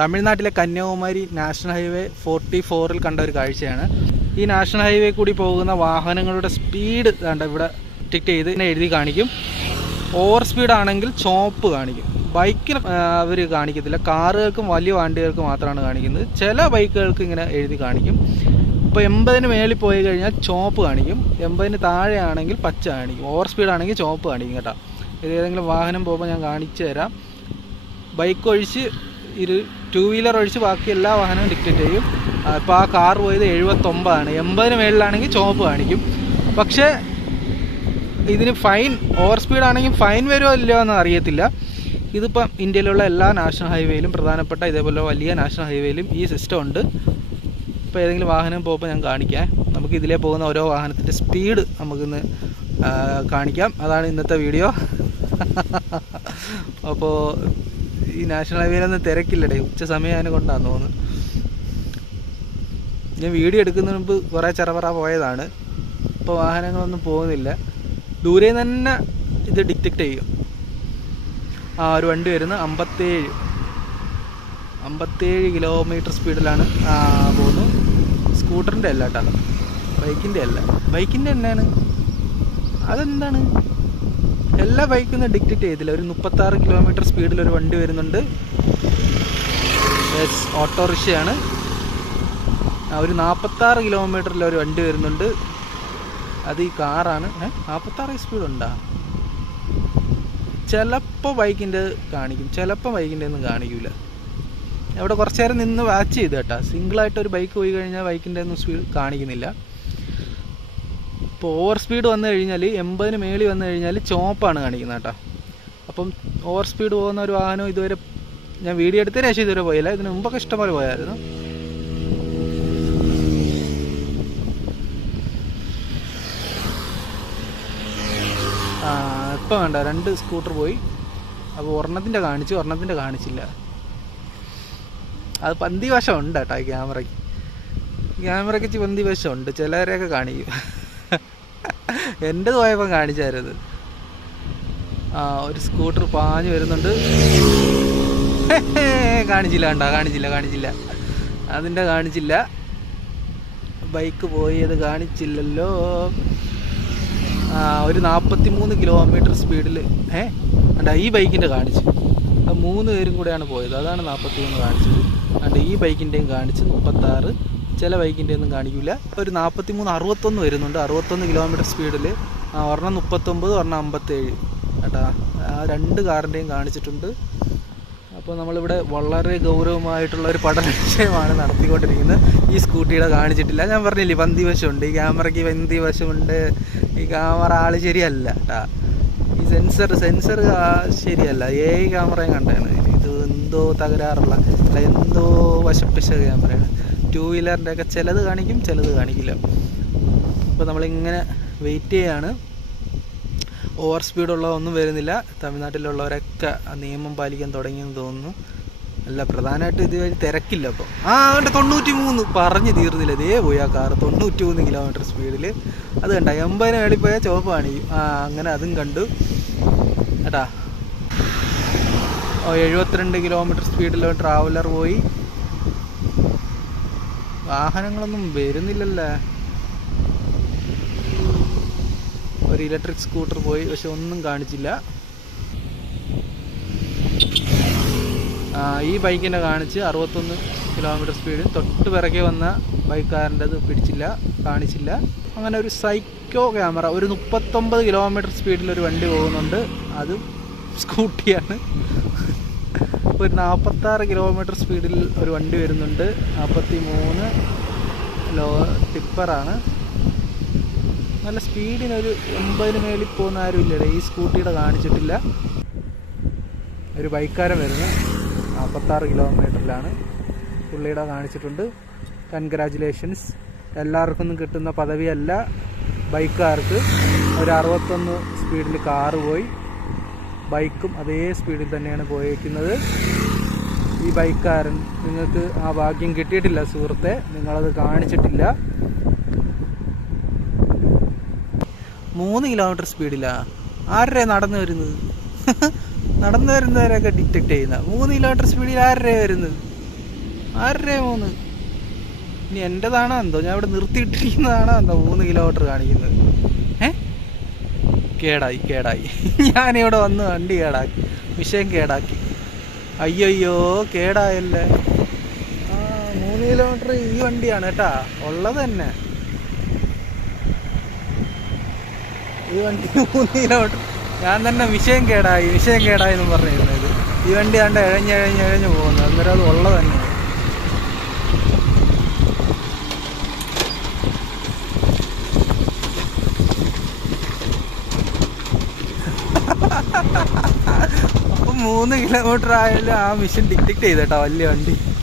തമിഴ്നാട്ടിലെ Kanyakumari national highway 44-ൽ കണ്ട ഒരു കാഴ്ചയാണ്. ഈ നാഷണൽ ഹൈവേ കൂടി പോകുന്ന വാഹനങ്ങളുടെ സ്പീഡ് കണ്ട ഇവിടെ ടിക്റ്റ് ചെയ്ത് എഴുതി കാണിക്കും. ഓവർ സ്പീഡ് ആണെങ്കിൽ ചോപ്പ് കാണിക്കും. ബൈക്കിൽ അവർ കാണിക്കത്തില്ല. കാറുകൾക്കും വലിയ വണ്ടികൾക്കും മാത്രമാണ് കാണിക്കുന്നത്. ചില ബൈക്കുകൾക്ക് ഇങ്ങനെ എഴുതി കാണിക്കും. ഇപ്പോൾ 80-ന് മേളിൽ പോയി കഴിഞ്ഞാൽ ചോപ്പ് കാണിക്കും, 80-ന് താഴെ ആണെങ്കിൽ പച്ച കാണിക്കും, ഓവർ സ്പീഡ് ആണെങ്കിൽ ചോപ്പ് കാണിക്കും കേട്ടോ. ഇത് ഏതെങ്കിലും വാഹനം പോകുമ്പോൾ ഞാൻ കാണിച്ചു തരാം. ബൈക്ക് ഒഴിച്ച് ടൂ വീലർ ഒഴിച്ച് ബാക്കി എല്ലാ വാഹനവും ഡിക്റ്റേറ്റ് ചെയ്യും. ഇപ്പോൾ ആ കാർ പോയത് 79ആണ്, 80-ന് മേളിലാണെങ്കിൽ ചുവപ്പ് കാണിക്കും. പക്ഷേ ഇതിന് ഫൈൻ, ഓവർ സ്പീഡ് ആണെങ്കിൽ ഫൈൻ വരുമോ ഇല്ലയോ എന്ന് അറിയത്തില്ല. ഇതിപ്പം ഇന്ത്യയിലുള്ള എല്ലാ നാഷണൽ ഹൈവേയിലും, പ്രധാനപ്പെട്ട ഇതേപോലെ വലിയ നാഷണൽ ഹൈവേയിലും ഈ സിസ്റ്റം ഉണ്ട്. ഇപ്പോൾ ഏതെങ്കിലും വാഹനം പോകുമ്പോൾ ഞാൻ കാണിക്കാം. നമുക്ക് ഇതിലേ പോകുന്ന ഓരോ വാഹനത്തിൻ്റെ സ്പീഡ് നമുക്കിന്ന് കാണിക്കാം. അതാണ് ഇന്നത്തെ വീഡിയോ. അപ്പോൾ ഈ നാഷണൽ ഹൈവേയിലൊന്നും തിരക്കില്ലടേ, ഉച്ച സമയം കൊണ്ടാന്ന് തോന്നുന്നു. ഞാൻ വീഡിയോ എടുക്കുന്നതിന് മുമ്പ് കുറേ ചെറവറ പോയതാണ്. ഇപ്പോൾ വാഹനങ്ങളൊന്നും പോകുന്നില്ല. ദൂരെ തന്നെ ഇത് ഡിറ്റക്റ്റ് ചെയ്യും. ഒരു വണ്ടി വരുന്നത് 57 കിലോമീറ്റർ സ്പീഡിലാണ് പോകുന്നു. സ്കൂട്ടറിൻ്റെ അല്ല കേട്ടോ, ബൈക്കിൻ്റെ അല്ല. ബൈക്കിൻ്റെ തന്നെയാണ്. അതെന്താണ്, എല്ലാ ബൈക്കൊന്നും ഡിക്റ്റേറ്റ് ചെയ്തില്ല. ഒരു 36 കിലോമീറ്റർ സ്പീഡിൽ ഒരു വണ്ടി വരുന്നുണ്ട്. ഓട്ടോറിക്ഷയാണ്. ഒരു 46 കിലോമീറ്ററിൽ ഒരു വണ്ടി വരുന്നുണ്ട്. അത് ഈ കാറാണ്. 46 സ്പീഡുണ്ടോ? ചിലപ്പോൾ ബൈക്കിൻ്റെ കാണിക്കും, ചിലപ്പോൾ ബൈക്കിൻ്റെ ഒന്നും കാണിക്കില്ല. അവിടെ കുറച്ച് നേരം നിന്ന് വാച്ച് ചെയ്ത് കേട്ടോ. സിംഗിളായിട്ട് ഒരു ബൈക്ക് പോയി കഴിഞ്ഞാൽ ബൈക്കിൻ്റെ ഒന്നും സ്പീഡ് കാണിക്കുന്നില്ല. ഇപ്പോൾ ഓവർ സ്പീഡ് വന്നു കഴിഞ്ഞാൽ 80-ന് മേളിൽ വന്നു കഴിഞ്ഞാൽ ചോപ്പാണ് കാണിക്കുന്നത് കേട്ടോ. അപ്പം ഓവർ സ്പീഡ് പോകുന്ന ഒരു വാഹനം ഇതുവരെ ഞാൻ വീഡിയോ എടുത്തതിന് ശേഷം ഇതുവരെ പോയില്ല. ഇതിന് മുമ്പൊക്കെ ഇഷ്ടംപോലെ പോയായിരുന്നു. ഇപ്പം വേണ്ട, 2 സ്കൂട്ടർ പോയി. അപ്പോൾ ഒരെണ്ണത്തിൻ്റെ കാണിച്ചു, ഒരെണ്ണത്തിൻ്റെ കാണിച്ചില്ല. അത് പന്തി വശം ഉണ്ട് കേട്ടോ. ക്യാമറയ്ക്ക് പന്തി വശമുണ്ട്. ചിലരെയൊക്കെ കാണിക്കും. എൻ്റെ പോയപ്പം കാണിച്ചായിരുന്നു. ഒരു സ്കൂട്ടർ പാഞ്ഞു വരുന്നുണ്ട്. കാണിച്ചില്ല കേട്ടോ, കാണിച്ചില്ല. അതിൻ്റെ കാണിച്ചില്ല. ബൈക്ക് പോയി, അത് കാണിച്ചില്ലല്ലോ. ഒരു 43 കിലോമീറ്റർ സ്പീഡിൽ ഈ ബൈക്കിൻ്റെ കാണിച്ചു. 3 പേരും കൂടെയാണ് പോയത്. അതാണ് 43 കാണിച്ചത്. ഈ ബൈക്കിൻ്റെയും കാണിച്ച് 36. ചില ബൈക്കിൻ്റെ ഒന്നും കാണിക്കില്ല. ഒരു 43, 61 വരുന്നുണ്ട്. 61 കിലോമീറ്റർ സ്പീഡിൽ ഒരെണ്ണം 39, ഒരെണ്ണം 57 കേട്ടാ. 2 കാറിൻ്റെയും കാണിച്ചിട്ടുണ്ട്. അപ്പോൾ നമ്മളിവിടെ വളരെ ഗൗരവമായിട്ടുള്ള ഒരു പഠന വിഷയമാണ് നടത്തിക്കൊണ്ടിരിക്കുന്നത്. ഈ സ്കൂട്ടിയുടെ കാണിച്ചിട്ടില്ല. ഞാൻ പറഞ്ഞില്ലേ, പന്തി വശമുണ്ട്. ഈ ക്യാമറയ്ക്ക് പന്തി വശമുണ്ട്. ഈ ക്യാമറ ആൾ ശരിയല്ല കേട്ടാ. ഈ സെൻസർ ശരിയല്ല. ക്യാമറയും കണ്ടാണ്. ഇത് എന്തോ തകരാറുള്ള, അല്ല എന്തോ വശപ്പിശ ക്യാമറയാണ്. 2 വീലറിൻ്റെയൊക്കെ ചിലത് കാണിക്കും, ചിലത് കാണിക്കില്ല. അപ്പോൾ നമ്മളിങ്ങനെ വെയിറ്റ് ചെയ്യാണ്. ഓവർ സ്പീഡുള്ള ഒന്നും വരുന്നില്ല. തമിഴ്നാട്ടിലുള്ളവരൊക്കെ നിയമം പാലിക്കാൻ തുടങ്ങിയെന്ന് തോന്നുന്നു. അല്ല, പ്രധാനമായിട്ടും ഇതുവരെ തിരക്കില്ല. അപ്പോൾ അതുകൊണ്ട് 93 പറഞ്ഞു തീർന്നില്ല. ഇതേ പോയി ആ കാറ് 93 കിലോമീറ്റർ സ്പീഡിൽ. അത് കണ്ട 80-ന് മേളിൽ പോയാൽ ചുവപ്പ് കാണിക്കും. അങ്ങനെ അതും കണ്ടു കേട്ടാ. 72 കിലോമീറ്റർ സ്പീഡിൽ ട്രാവലർ പോയി. വാഹനങ്ങളൊന്നും വരുന്നില്ലല്ലേ. ഒരു ഇലക്ട്രിക് സ്കൂട്ടർ പോയി, പക്ഷെ ഒന്നും കാണിച്ചില്ല. ഈ ബൈക്കിൻ്റെ കാണിച്ച് 61 കിലോമീറ്റർ സ്പീഡിൽ. തൊട്ട് പിറകെ വന്ന ബൈക്കാരൻ്റെത് കാണിച്ചില്ല. അങ്ങനെ ഒരു സൈക്കോ ക്യാമറ. ഒരു 39 കിലോമീറ്റർ സ്പീഡിൽ ഒരു വണ്ടി പോകുന്നുണ്ട്. അത് സ്കൂട്ടിയാണ്. ഒരു 46 കിലോമീറ്റർ സ്പീഡിൽ ഒരു വണ്ടി വരുന്നുണ്ട്. 43 ടിപ്പറാണ്. നല്ല സ്പീഡിനൊരു 80-ന് മേളിൽ പോകുന്ന ആരും ഇല്ലടേ. ഈ സ്കൂട്ടിയുടെ കാണിച്ചിട്ടില്ല. ഒരു ബൈക്കാരൻ വരുന്നു. 46 കിലോമീറ്ററിലാണ്. പുള്ളിയുടെ കാണിച്ചിട്ടുണ്ട്. കൺഗ്രാജുലേഷൻസ്. എല്ലാവർക്കും ഒന്നും കിട്ടുന്ന പദവിയല്ല ബൈക്കാർക്ക്. ഒരു 61 സ്പീഡിൽ കാറ് പോയി. ബൈക്കും അതേ സ്പീഡിൽ തന്നെയാണ് പോയിരിക്കുന്നത്. ഈ ബൈക്കാരൻ, നിങ്ങൾക്ക് ആ ഭാഗ്യം കിട്ടിയിട്ടില്ല സുഹൃത്തെ. നിങ്ങളത് കാണിച്ചിട്ടില്ല. 3 കിലോമീറ്റർ സ്പീഡിലാണ് ആരുടെ നടന്നു വരുന്നത്? നടന്നു വരുന്നവരൊക്കെ ഡിറ്റക്റ്റ് ചെയ്യുന്ന 3 കിലോമീറ്റർ സ്പീഡിൽ ആരുടെ വരുന്നത്? 3 ഇനി എൻ്റെതാണോ എന്തോ, ഞാൻ ഇവിടെ നിർത്തിയിട്ടിരിക്കുന്നതാണോ എന്തോ 3 കിലോമീറ്റർ കാണിക്കുന്നത്. കേടായി ഞാനിവിടെ വന്ന് വണ്ടി കേടാക്കി, വിഷയം കേടാക്കി. അയ്യോ കേടായല്ലേ. 3 കിലോമീറ്റർ ഈ വണ്ടിയാണ് കേട്ടാ ഉള്ളത് തന്നെ. ഈ വണ്ടി 3 കിലോമീറ്റർ ഞാൻ തന്നെ വിഷയം കേടായി എന്ന് പറഞ്ഞിരുന്നത്. ഈ വണ്ടി കണ്ട് ഇഴഞ്ഞ് പോകുന്നത്, അന്നേരം അത് ഉള്ളത് തന്നെ. അപ്പം 3 കിലോമീറ്റർ ആയാലും ആ മിഷൻ ഡിറ്റക്ട് ചെയ്തേട്ടാ വലിയ വണ്ടി.